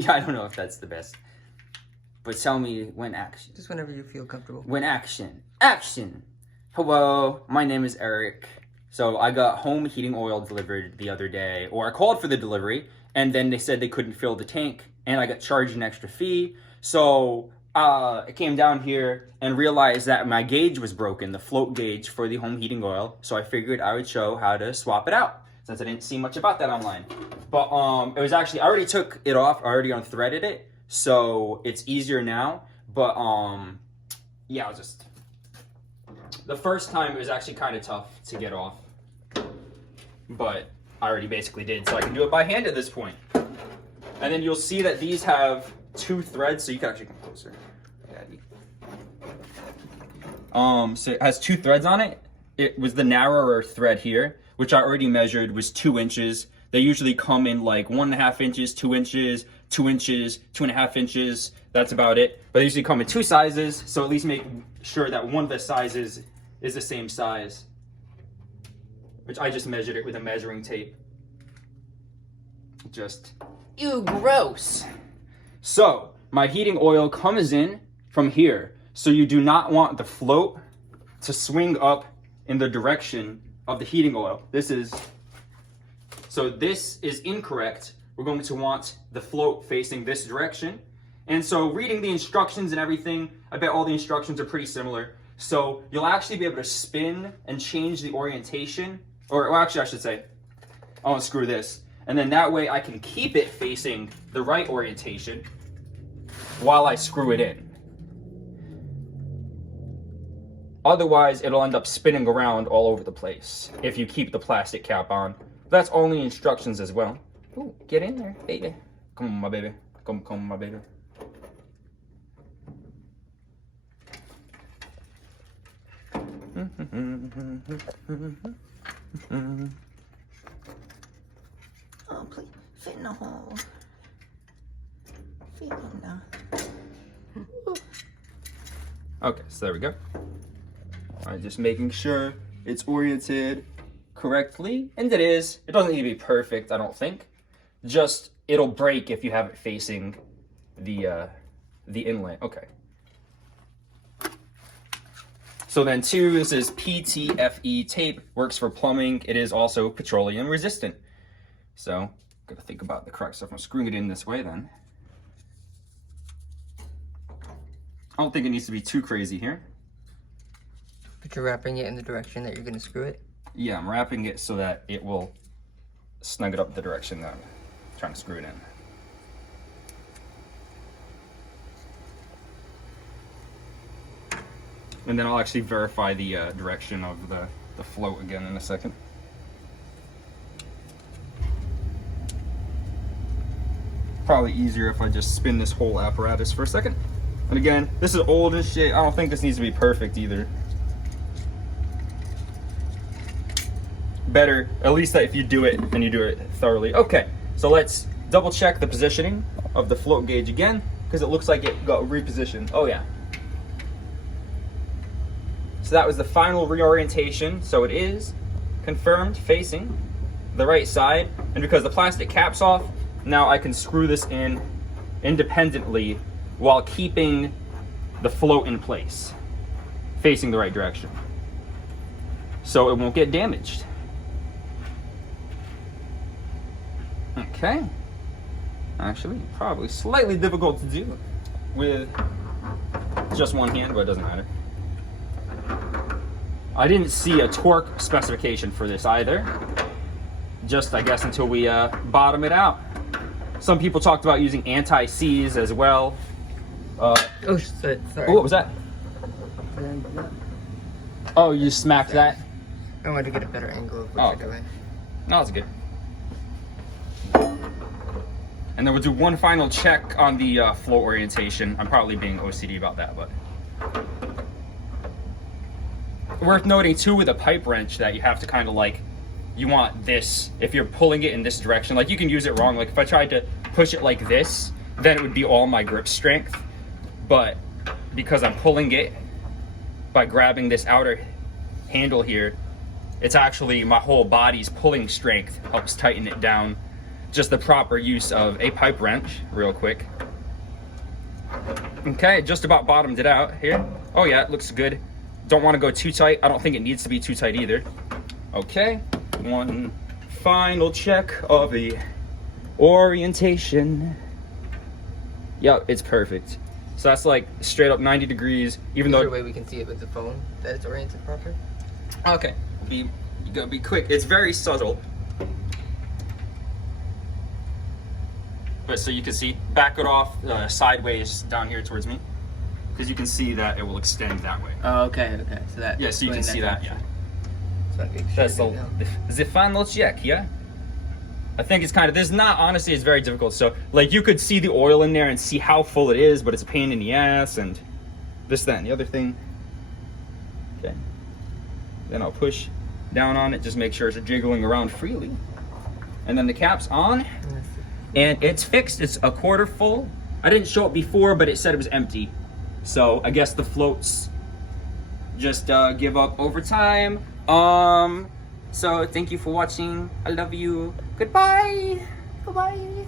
Yeah, I don't know if that's the best. But tell me when action. Just whenever you feel comfortable. When action. Action! Hello, my name is Eric. So I got home heating oil delivered the other day, or I called for the delivery, and then they said they couldn't fill the tank, and I got charged an extra fee. So I came down here and realized that my gauge was broken, the float gauge for the home heating oil. So I figured I would show how to swap it out, since I didn't see much about that online. But it was actually, I already took it off, I already unthreaded it, so it's easier now. But yeah, I'll just, the first time it was actually kind of tough to get off, but I already basically did, so I can do it by hand at this point. And then you'll see that these have 2 threads, so you can actually come closer. So it has 2 threads on it. It was the narrower thread here, which I already measured was 2 inches. They usually come in like 1.5 inches, 2 inches, 2 inches, 2.5 inches. That's about it. But they usually come in 2 sizes, so at least make sure that one of the sizes is the same size, which I just measured it with a measuring tape. Just, ew, gross. So my heating oil comes in from here. So you do not want the float to swing up in the direction of the heating oil. This is incorrect. We're going to want the float facing this direction. And so reading the instructions and everything, I bet all the instructions are pretty similar. So you'll actually be able to spin and change the orientation, or actually I should say, I want to screw this. And then that way I can keep it facing the right orientation while I screw it in. Otherwise, it'll end up spinning around all over the place if you keep the plastic cap on. That's only instructions as well. Ooh, get in there, baby. Come on, my baby. Come on, my baby. Oh, please, fit in the hole. Fit in the... Okay, so there we go. All right, just making sure it's oriented correctly, and it is. It doesn't need to be perfect, I don't think. Just, it'll break if you have it facing the inlet. Okay. So then 2, this is PTFE tape, works for plumbing. It is also petroleum resistant. So, gotta think about the correct stuff. I'm screwing it in this way then. I don't think it needs to be too crazy here. But you're wrapping it in the direction that you're gonna screw it? Yeah, I'm wrapping it so that it will snug it up the direction that I'm trying to screw it in. And then I'll actually verify the direction of the float again in a second. Probably easier if I just spin this whole apparatus for a second. And again, this is old as shit. I don't think this needs to be perfect either. Better, at least that if you do it, and you do it thoroughly. Okay, so let's double check the positioning of the float gauge again, because it looks like it got repositioned. Oh yeah. So that was the final reorientation. So it is confirmed facing the right side. And because the plastic cap's off, now I can screw this in independently while keeping the float in place, facing the right direction, so it won't get damaged. Okay. Actually, probably slightly difficult to do with just one hand, but it doesn't matter. I didn't see a torque specification for this either. Just, I guess, until we bottom it out. Some people talked about using anti-seize as well. Oh, shit, sorry. Oh, what was that? Oh, you smacked that? I wanted to get a better angle of Oh, what you're doing. No, that's good. And then we'll do one final check on the float orientation. I'm probably being OCD about that, but worth noting too with a pipe wrench that you have to kind of like, you want this, if you're pulling it in this direction, like you can use it wrong. Like if I tried to push it like this, then it would be all my grip strength. But because I'm pulling it by grabbing this outer handle here, it's actually my whole body's pulling strength helps tighten it down just the proper use of a pipe wrench real quick. Okay, just about bottomed it out here. Oh yeah, it looks good. Don't want to go too tight. I don't think it needs to be too tight either. Okay, one final check of the orientation. Yep, it's perfect. So that's like straight up 90 degrees, even Is there though... a way we can see it with the phone that it's oriented proper? Okay, you gotta be quick. It's very subtle. But so you can see, back it off sideways down here towards me, because you can see that it will extend that way. Oh, okay, okay. So that. Yeah, so you can see that. Yeah, So that makes that's sure the final check. Yeah, I think it's kind of. There's not honestly, it's very difficult. So like you could see the oil in there and see how full it is, but it's a pain in the ass and this, that, and the other thing. Okay. Then I'll push down on it, just make sure it's jiggling around freely. And then the cap's on, and it's fixed. It's a quarter full. I didn't show it before, but it said it was empty. So I guess the floats just give up over time. So thank you for watching. I love you. Goodbye. Goodbye.